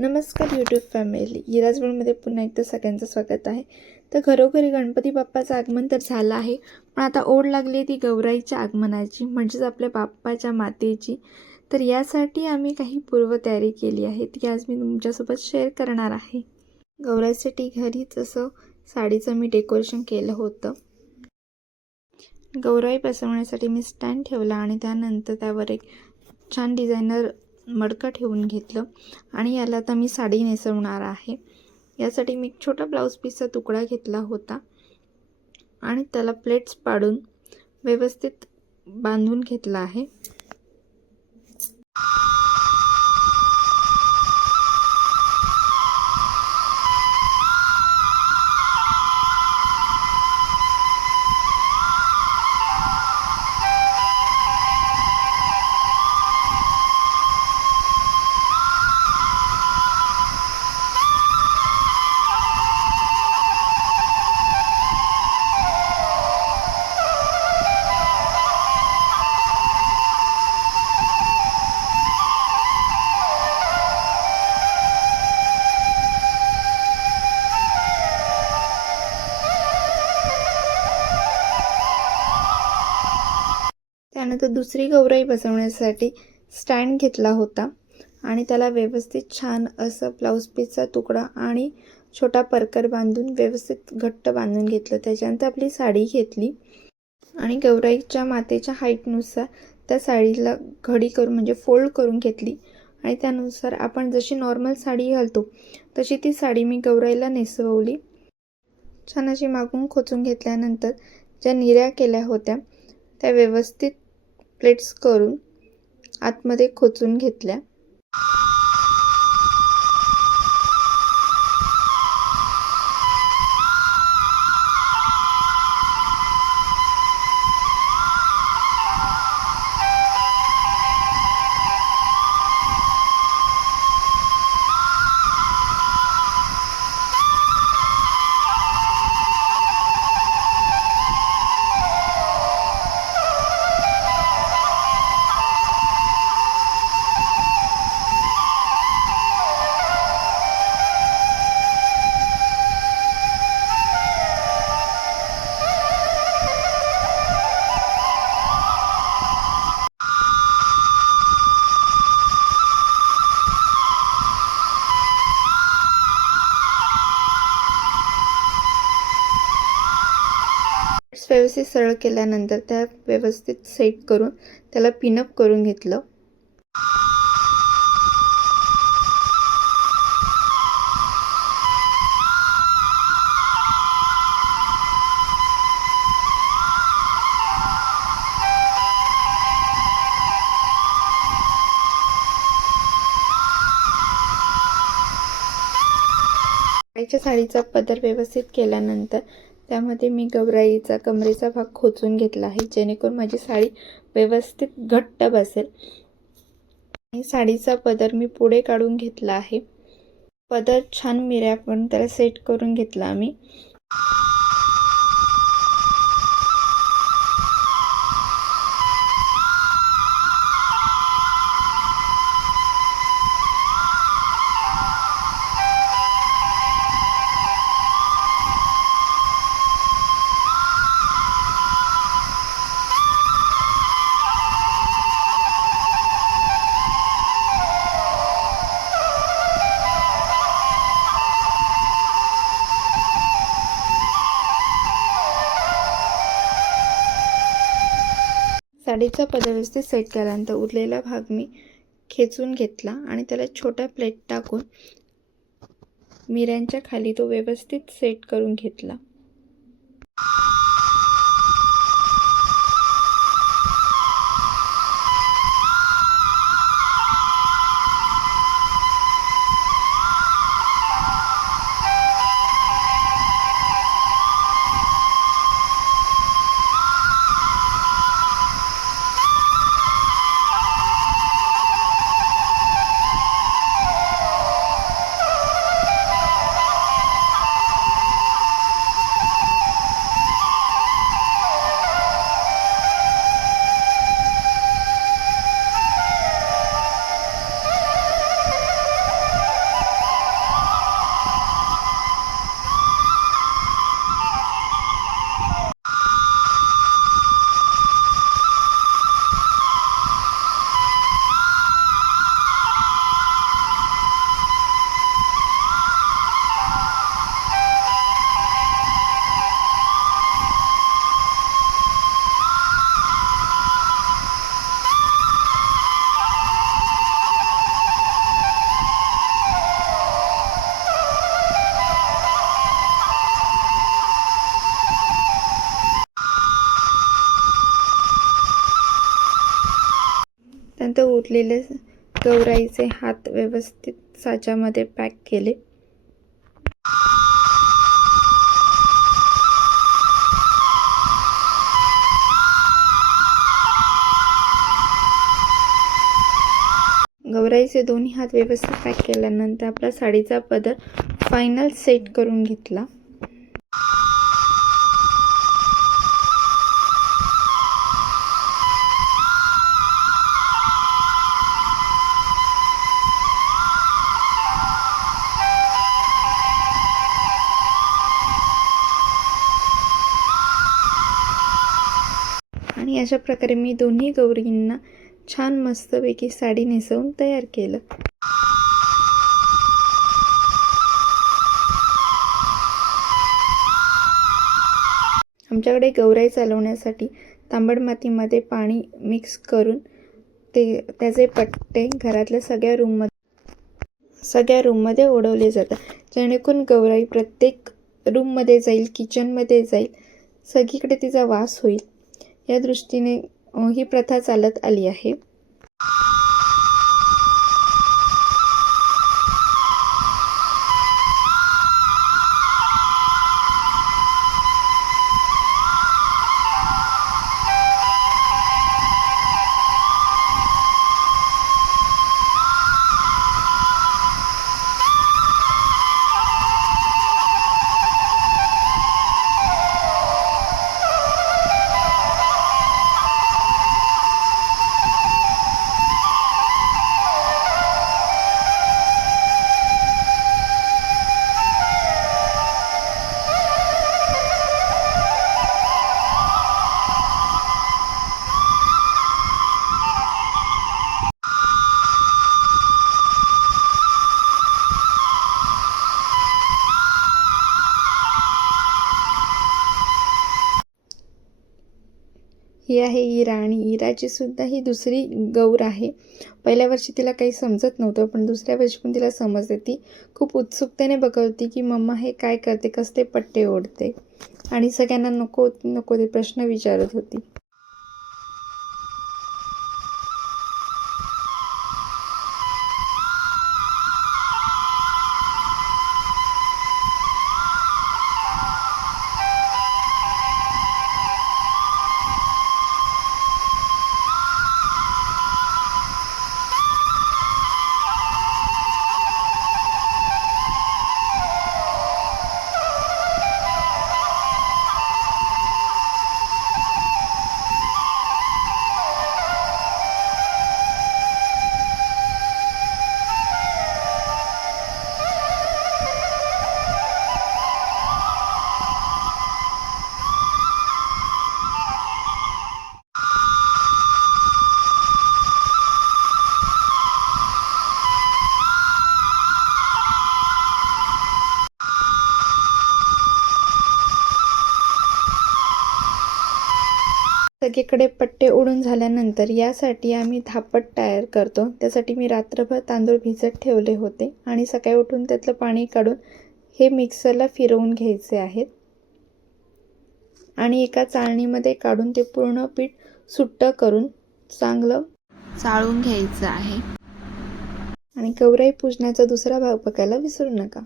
नमस्कार YouTube family, इराजवळमध्ये पुन्हा एकदा सगळ्यांचं स्वागत आहे. तर घरोघरी गणपती बाप्पाचं आगमन तर झालं आहे, पण आता ओढ लागली आहे ती गौराईच्या आगमनाची, म्हणजेच आपल्या बाप्पाच्या मातेची. तर यासाठी आम्ही काही पूर्वतयारी केली आहे, ती आज मी तुमच्यासोबत शेअर करणार आहे. गौराईसाठी घरीच असं साडीचं मी डेकोरेशन केलं होतं. गौराई बसवण्यासाठी मी स्टँड ठेवला आणि त्यानंतर त्यावर एक छान डिझायनर मडकं ठेवून घेतलं आणि याला आता मी साडी नेसवणार आहे. यासाठी मी एक छोटा ब्लाऊज पीसचा तुकडा घेतला होता आणि त्याला प्लेट्स पाडून व्यवस्थित बांधून घेतला आहे. त्यानंतर दुसरी गौराई बसवण्यासाठी स्टँड घेतला होता आणि त्याला व्यवस्थित छान असं ब्लाऊज पीसचा तुकडा आणि छोटा परकर बांधून व्यवस्थित घट्ट बांधून घेतलं. त्याच्यानंतर आपली साडी घेतली आणि गौराईच्या मातेच्या हाईटनुसार त्या साडीला घडी करून म्हणजे फोल्ड करून घेतली आणि त्यानुसार आपण जशी नॉर्मल साडी घालतो तशी ती साडी मी गौराईला नेसवली. छान अशी मागून खोचून घेतल्यानंतर ज्या निऱ्या केल्या होत्या त्या व्यवस्थित प्लेट्स करून आतमध्ये खोचून घेतल्या. व्यवस्थित सरळ केल्यानंतर त्या व्यवस्थित सेट करून त्याला पिनअप करून घेतलं. साडीचा पदर व्यवस्थित केल्यानंतर त्यामध्ये मी गौराईचा कमरेचा भाग खोचून घेतला आहे, जेणेकरून माझी साडी व्यवस्थित घट्ट बसेल. आणि साडीचा पदर मी पुढे काढून घेतला आहे. पदर छान मिऱ्या पण त्याला सेट करून घेतला आम्ही. साडीचा पदर व्यवस्थित सेट केल्यानंतर उरलेला भाग मी खेचून घेतला आणि त्याला छोटा प्लेट टाकून मिऱ्यांच्या खाली तो व्यवस्थित सेट करून घेतला. घेतलेले गौराईचे हात व्यवस्थित साच्यामध्ये पॅक केले. गौराईचे दोन्ही हात व्यवस्थित पॅक केल्यानंतर आपला साडीचा पदर फायनल सेट करून घेतला. आणि अशा प्रकारे मी दोन्ही गौरींना छान मस्तपैकी साडी नेसवून तयार केलं. आमच्याकडे गौराई चालवण्यासाठी तांबड मातीमध्ये पाणी मिक्स करून त्याचे पट्टे घरातल्या सगळ्या रूममध्ये उडवले जातात, जेणेकरून गौराई प्रत्येक रूममध्ये जाईल, किचनमध्ये जाईल, सगळीकडे तिचा वास होईल. या दृष्टीने ही प्रथा चालत आली आहे. ही आहे इरा आणि इराची सुद्धा ही दुसरी गौर आहे. पहिल्या वर्षी तिला काही समजत नव्हतं, पण दुसऱ्या वर्षी पण तिला समजते. ती खूप उत्सुकतेने बघत होती की मम्मा हे काय करते, कसले पट्टे ओढते, आणि सगळ्यांना नको नको ते प्रश्न विचारत होती. सगळीकडे पट्टे ओढून झाल्यानंतर यासाठी आम्ही धापट तयार करतो. त्यासाठी मी रात्रभर तांदूळ भिजत ठेवले होते आणि सकाळी उठून त्यातलं पाणी काढून हे मिक्सरला फिरवून घ्यायचे आहेत आणि एका चाळणीमध्ये काढून ते पूर्ण पीठ सुट्टं करून चांगलं चाळून घ्यायचं आहे. आणि गौराई पूजनाचा दुसरा भाग बघायला विसरू नका.